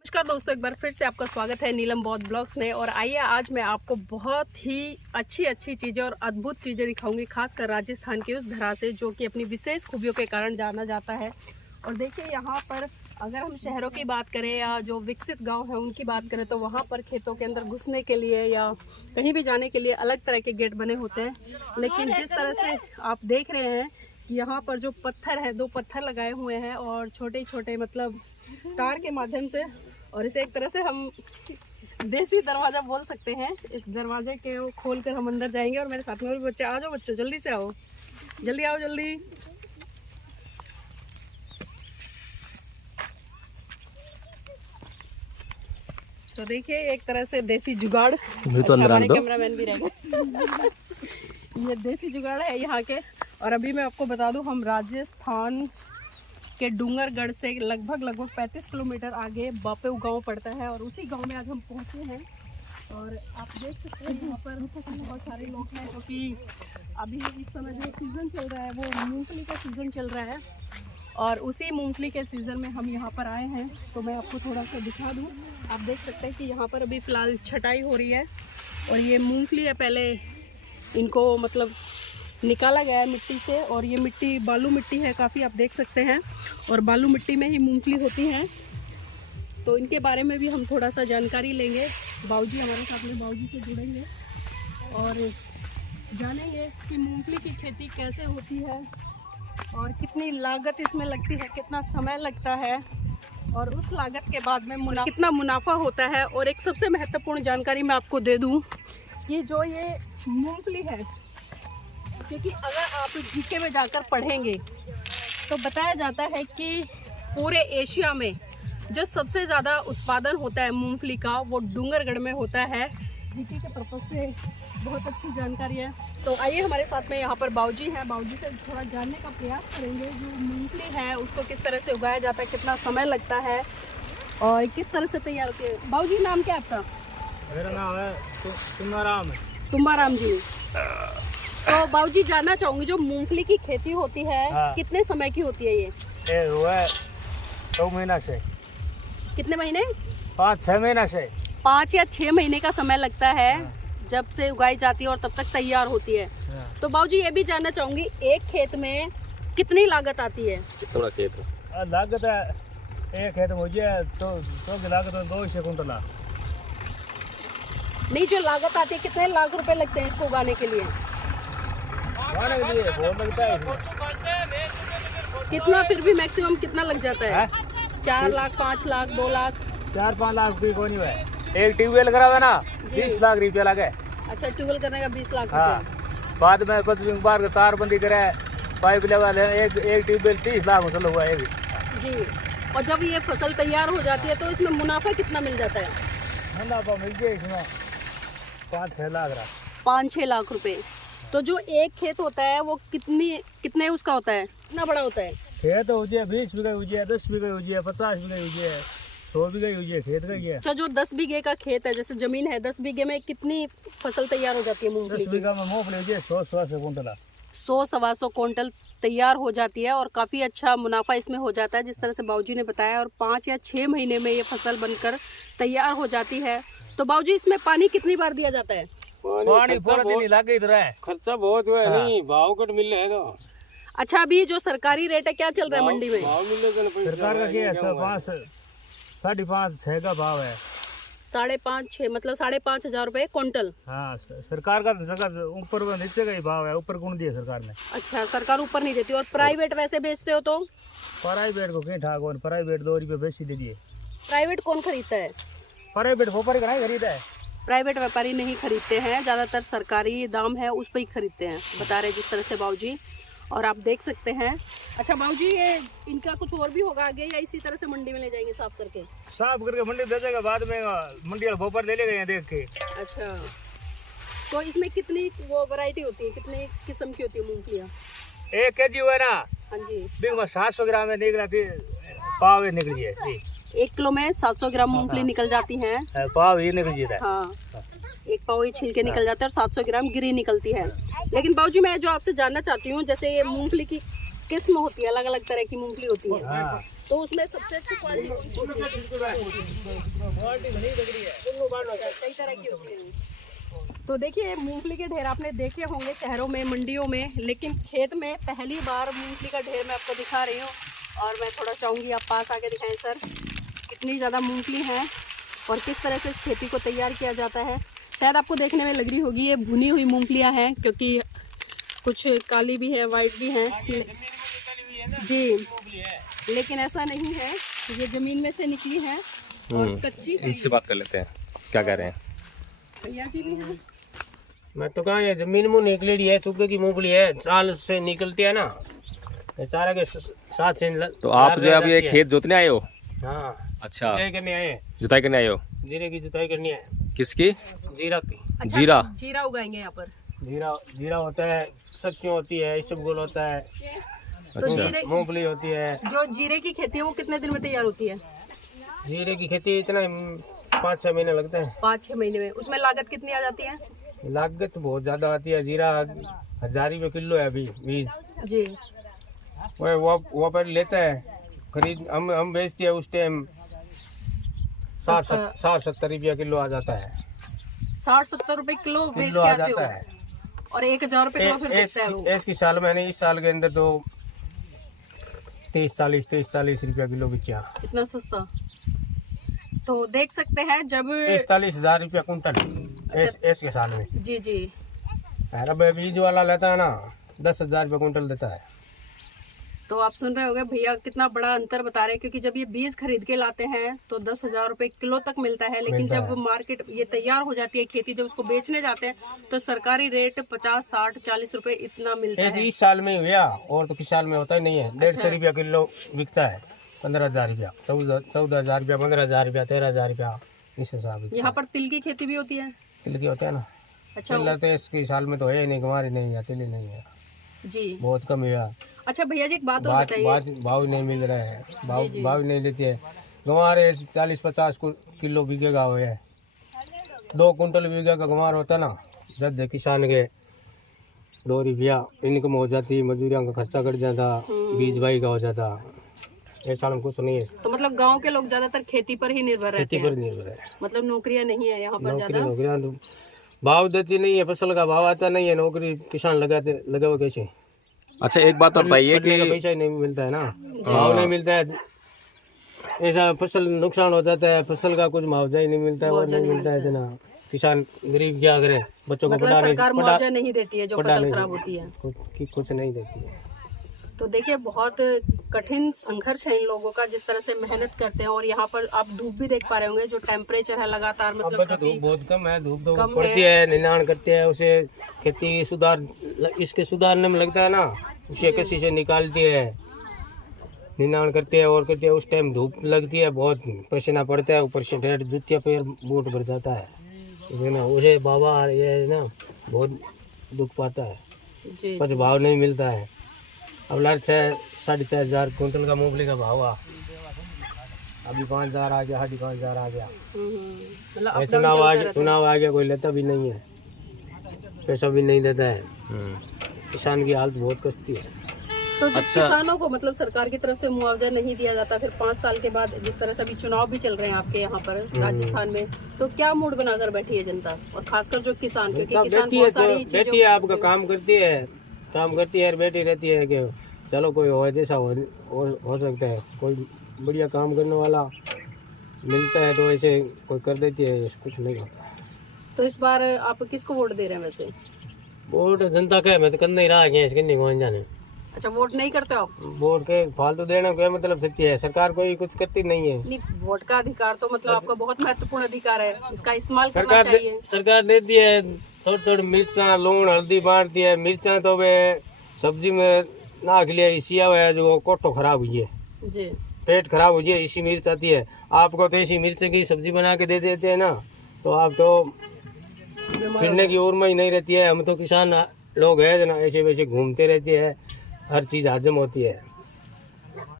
नमस्कार दोस्तों, एक बार फिर से आपका स्वागत है नीलम बौद्ध ब्लॉग्स में। और आइए आज मैं आपको बहुत ही अच्छी चीज़ें और अद्भुत चीज़ें दिखाऊंगी, खासकर राजस्थान की उस धरा से जो कि अपनी विशेष खूबियों के कारण जाना जाता है। और देखिए यहाँ पर अगर हम शहरों की बात करें या जो विकसित गांव है उनकी बात करें तो वहाँ पर खेतों के अंदर घुसने के लिए या कहीं भी जाने के लिए अलग तरह के गेट बने होते हैं। लेकिन जिस तरह से आप देख रहे हैं कि यहाँ पर जो पत्थर है, 2 पत्थर लगाए हुए हैं और छोटे छोटे मतलब तार के माध्यम से, और इसे एक तरह से हम देसी दरवाज़ा बोल सकते हैं। इस दरवाजे के खोल कर हम अंदर जाएंगे। और मेरे साथ में भी बच्चे, आ जाओ बच्चों, जल्दी से आओ, जल्दी आओ जल्दी। तो देखिए एक तरह से देसी जुगाड़, अच्छा, हमारे कैमरामैन भी रहेगा ये देसी जुगाड़ है यहाँ के। और अभी मैं आपको बता दूं, हम राजस्थान के डूंगरगढ़ से लगभग 35 किलोमीटर आगे बापेऊ गांव पड़ता है और उसी गांव में आज हम पहुंचे हैं। और आप देख सकते हैं यहाँ पर बहुत सारे लोग हैं क्योंकि अभी इस समय जो सीज़न चल रहा है वो मूंगफली का सीज़न चल रहा है। और उसी मूंगफली के सीज़न में हम यहाँ पर आए हैं। तो मैं आपको थोड़ा सा दिखा दूँ। आप देख सकते हैं कि यहाँ पर अभी फ़िलहाल छटाई हो रही है और ये मूंगफली है, पहले इनको मतलब निकाला गया है मिट्टी से। और ये मिट्टी बालू मिट्टी है काफ़ी, आप देख सकते हैं, और बालू मिट्टी में ही मूंगफली होती है। तो इनके बारे में भी हम थोड़ा सा जानकारी लेंगे। बाबूजी हमारे साथ में, बाबूजी से जुड़ेंगे और जानेंगे कि मूंगफली की खेती कैसे होती है और कितनी लागत इसमें लगती है, कितना समय लगता है और उस लागत के बाद में कितना मुनाफा होता है। और एक सबसे महत्वपूर्ण जानकारी मैं आपको दे दूँ कि जो ये मूँगफली है, क्योंकि अगर आप जीके में जाकर पढ़ेंगे तो बताया जाता है कि पूरे एशिया में जो सबसे ज़्यादा उत्पादन होता है मूंगफली का वो डूंगरगढ़ में होता है। जीके के पर्पज़ से बहुत अच्छी जानकारी है। तो आइए हमारे साथ में यहाँ पर बाबूजी हैं, बाबूजी से थोड़ा जानने का प्रयास करेंगे जो मूंगफली है उसको किस तरह से उगाया जाता है, कितना समय लगता है और किस तरह से तैयार होती है। बाबूजी नाम क्या है आपका? मेरा नाम है तुम्बाराम। तुम्बाराम जी। तो बाबूजी जानना चाहूंगी, जो मूंगफली की खेती होती है कितने समय की होती है ये? हुआ 2 महीना से। कितने महीने? 5-6 महीना से। 5 या 6 महीने का समय लगता है जब से उगाई जाती है और तब तक तैयार होती है। तो बाबूजी ये भी जानना चाहूंगी, एक खेत में कितनी लागत आती है? कितना खेत है? लागत है एक खेत मुझे तो की लागत 2 कुंटल। नहीं, जो लागत आती है कितने लाख रुपए लगते हैं इसको उगाने के लिए? बहुत लगता है इसमें। कितना फिर भी मैक्सिमम कितना लग जाता है? 4 लाख, 5 लाख, 2 लाख? 4-5 लाख भी कोई नहीं है। एक ट्यूबवेल करा था ना 20 लाख रुपया लगे। अच्छा, ट्यूबवेल करने का 20 लाख हाँ। रुपया। बाद में 25 बार तार बंदी करे, पाइप लेवल है, एक ट्यूबवेल 30 लाख में चलो हुआ है जी। और जब ये फसल तैयार हो जाती है तो इसमें मुनाफा कितना मिल जाता है? मुनाफा मिल गया इसमें 5-6 लाख। 5-6 लाख रुपए। तो जो एक खेत होता है वो कितने उसका होता है, कितना बड़ा होता है? खेत हो जाए 20 बीघा हो जाए, 10 बीघा हो जाए, 50 बीघा हो जाए, 100 बीघा हो जाए, खेत का ही है। अच्छा, जो 10 बीघे का खेत है, जैसे जमीन है 10 बीघे में कितनी फसल तैयार हो जाती है मूंगफली? 10 बीघा में मूंगफली हो जाए 100-125 कुंटल। 100-125 कुंटल तैयार हो जाती है और काफ़ी अच्छा मुनाफा इसमें हो जाता है, जिस तरह से बाबूजी ने बताया। और 5 या 6 महीने में ये फसल बनकर तैयार हो जाती है। तो बाबूजी इसमें पानी कितनी बार दिया जाता है? पानी पूरा दिन लगे इधर है। खर्चा बहुत हुआ है। नहीं भाव कट मिल रहा है तो। अच्छा, अभी जो सरकारी रेट है क्या चल रहा है मंडी में? भाव मिल रहा है सरकार का क्या है? 5.5-6 का भाव है। 5.5-6 मतलब 5,500 रुपये क्विंटल। हाँ, सरकार का ऊपर नीचे का ही भाव है, ऊपर कौन दिया सरकार ने? अच्छा, सरकार ऊपर नहीं देती। और प्राइवेट वैसे बेचते हो तो? प्राइवेट को क्या ठाक हो, प्राइवेट 2 रुपये बेची दे दिए। प्राइवेट कौन खरीदता है? प्राइवेट व्यापारी नहीं खरीदा है। प्राइवेट व्यापारी नहीं खरीदते हैं, ज़्यादातर सरकारी दाम है उस पर ही खरीदते हैं, बता रहे जिस तरह से बाबूजी। और आप देख सकते हैं। अच्छा बाबूजी, ये इनका कुछ और भी होगा आगे या इसी तरह से मंडी में ले जाएंगे साफ करके? साफ करके मंडी दे देगा, बाद में मंडी वाला भोपाल ले लेगा यहाँ देख के। अच्छा, तो इसमें कितनी वो वैरायटी होती है, कितनी किस्म की होती है मूंगफलियाँ? 1 केजी हुआ ना? हाँ जी। 700 ग्राम में निकला पाव निकली है। 1 किलो में 700 ग्राम मूंगफली निकल जाती हैं। पाव ही निकल जाता है। हाँ, 1 पाव ही छिलके निकल जाते हैं और 700 ग्राम गिरी निकलती है। लेकिन बाबूजी, मैं जो आपसे जानना चाहती हूँ, जैसे ये मूंगफली की किस्म होती है, अलग अलग तरह की मूंगफली होती है। हाँ तो उसमें सबसे अच्छी क्वालिटी कौन सी होती है? कई तरह की होती है। तो देखिए मूंगफली के ढेर आपने देखे होंगे शहरों में, मंडियों में, लेकिन खेत में पहली बार मूंगफली का ढेर मैं आपको दिखा रही हूँ। और मैं थोड़ा चाहूँगी आप पास आके दिखाएं सर, कितनी ज़्यादा मूंगफली हैं और किस तरह से इस खेती को तैयार किया जाता है। शायद आपको देखने में लग रही होगी ये भुनी हुई मूंगफलियाँ हैं, क्योंकि कुछ काली भी है, वाइट भी हैं जी, लेकिन ऐसा नहीं है, ये ज़मीन में से निकली है और कच्ची है। इनसे बात कर लेते हैं, क्या कह रहे हैं। भैया जी भी हैं। मैं तो कहा ये जमीन में निकलेली है, सूखे की मूंगफली है, साल से निकलती है ना, ये चारा के साथ से तो आप जो है अब ये खेत जोतने आए हो। हाँ अच्छा, जुताई करने आए हैं, जुताई करने आए हो। जीरे की जुताई करनी है, किसकी। जीरा की। अच्छा, जीरा। जीरा उगाएंगे यहाँ पर। जीरा होता है, सब्जियाँ होती है, इसबगोल होता है, तो जीरे, मूंगफली होती है। जो जीरे की खेती है वो कितने दिन में तैयार होती है? जीरे की खेती इतना 5-6 महीने लगते हैं। 5-6 महीने में। उसमें लागत कितनी आ जाती है? लागत बहुत ज्यादा आती है। जीरा 1000 रुपये किलो है अभी बीज, जी। वो पर लेता है, खरीद हम बेचते हैं उस टाइम 60-70 रुपया किलो आ जाता है। 60-70 रुपए किलो बेच किलो के आ आते हो जाता है। और 1000 रुपए किलो फिर बेचता है वो। इसकी साल मैंने इस साल के अंदर तो 30-40 रुपया किलो बेचा। इतना सस्ता। तो देख सकते हैं जब 40,000 रुपया कुंटल इस के साल में। जी जी। अब बीज वाला लेता है ना 10,000 रुपया कुंटल देता है। तो आप सुन रहे होंगे भैया कितना बड़ा अंतर बता रहे हैं, क्योंकि जब ये बीज खरीद के लाते हैं तो 10,000 रुपए किलो तक मिलता है, लेकिन जब मार्केट ये तैयार हो जाती है खेती, जब उसको बेचने जाते हैं तो सरकारी रेट 50, 60, 40 रुपए इतना मिलता है। इस साल में हुआ, और तो किस साल में होता ही नहीं है। 150 रुपया किलो बिकता है, 15,000 रुपया, 14,000 रुपया, 15,000 रुपया, 13,000 रुपया, इस हिसाब से। यहाँ पर तिल की खेती भी होती है। तिल की होता है ना। अच्छा तिल तो इसके साल में तो है नहीं, गंवारी नहीं है, तिल नहीं है, जी। बहुत कम हुआ। अच्छा भैया जी एक बात और बताइए। भाव नहीं मिल रहा है, भाव नहीं देती है। गंवार 40-50 किलो बिकेगा, हुआ है 2 कुंटल बीघा का गंवार होता ना, जब किसान के 2 रुपया इनकम हो जाती, मजदूरियों का खर्चा कट जाता, बीज बाई का हो जाता। इस साल में कुछ नहीं है। तो मतलब गांव के लोग ज्यादातर खेती पर ही निर्भर रहते खेती हैं। पर निर्भर है, मतलब नौकरियां नहीं है यहाँ पर ज्यादा। नौकरियां तो भाव देती नहीं है, फसल का भाव आता नहीं है, नौकरी किसान लगा हुआ कैसे। अच्छा एक बात और बताइए कि पैसा ही नहीं मिलता है ना, भाव नहीं मिलता है, ऐसा फसल नुकसान हो जाता है, फसल का कुछ मुआवजा ही नहीं मिलता है, और नहीं मिलता है इतना। किसान गरीब क्या करे, बच्चों को मतलब सरकार मुआवजा नहीं देती है जो फसल खराब होती है। कुछ नहीं देती है। तो देखिए बहुत कठिन संघर्ष है इन लोगों का, जिस तरह से मेहनत करते हैं। और यहाँ पर आप धूप भी देख पा रहे होंगे, जो टेम्परेचर है लगातार, मतलब तो धूप बहुत कम है, धूप तो कम पड़ती है, निनाण करते हैं उसे, खेती सुधार, इसके सुधारने में लगता है ना, उसे किसी से निकालती है, निनाण करते हैं और करते हैं। उस टाइम धूप लगती है, बहुत पसीना पड़ता है, ऊपर से ढेर जुतिया पैर बूट भर जाता है ना, उसे बाबा ये ना बहुत दुख पाता है, जी। कुछ भाव नहीं मिलता है। अब 4,500 कुंटल का मूंगफली का भाव आ, अभी 5,000 आ गया, 5,500 आ गया। मतलब चुनाव आ गया, कोई लेता भी नहीं है, पैसा भी नहीं देता है। किसान की हालत बहुत कष्टी है। तो जब किसानों को मतलब सरकार की तरफ से मुआवजा नहीं दिया जाता, फिर 5 साल के बाद जिस तरह से अभी चुनाव भी चल रहे हैं आपके यहाँ पर राजस्थान में, तो क्या मूड बनाकर बैठी है जनता, और खासकर जो किसान, क्योंकि किसान बहुत सारी बैठी है, आपका काम करती है, बैठी रहती है कि चलो कोई हो जैसा हो सकता है, कोई बढ़िया काम करने वाला मिलता है तो ऐसे कोई कर देती है, कुछ नहीं होता। तो इस बार आप किसको वोट दे रहे हैं वैसे? वोट जनता का है, मैं तो करना ही रहा है, इसके नहीं कौन जाने। अच्छा वोट नहीं करते आप? वोट के फालतू देना कोई मतलब सकती है, सरकार कोई कुछ करती नहीं है। नहीं, वोट का अधिकार तो मतलब आपका बहुत महत्वपूर्ण अधिकार है, इसका इस्तेमाल करना चाहिए। सरकार देती है थोड़ी मिर्चा, लूण, हल्दी बांटती है। मिर्चा तो वे सब्जी में नाख लिया, इसी है जो कोठो खराब हुई है, जी, पेट खराब हुई है, इसी मिर्च आती है। आपको तो ऐसी मिर्च की सब्जी बना के दे देते हैं ना, तो आप तो फिरने की उर्मा ही नहीं रहती है। हम तो किसान लोग हैं ना, ऐसे वैसे घूमते रहते हैं, हर चीज़ हजम होती है।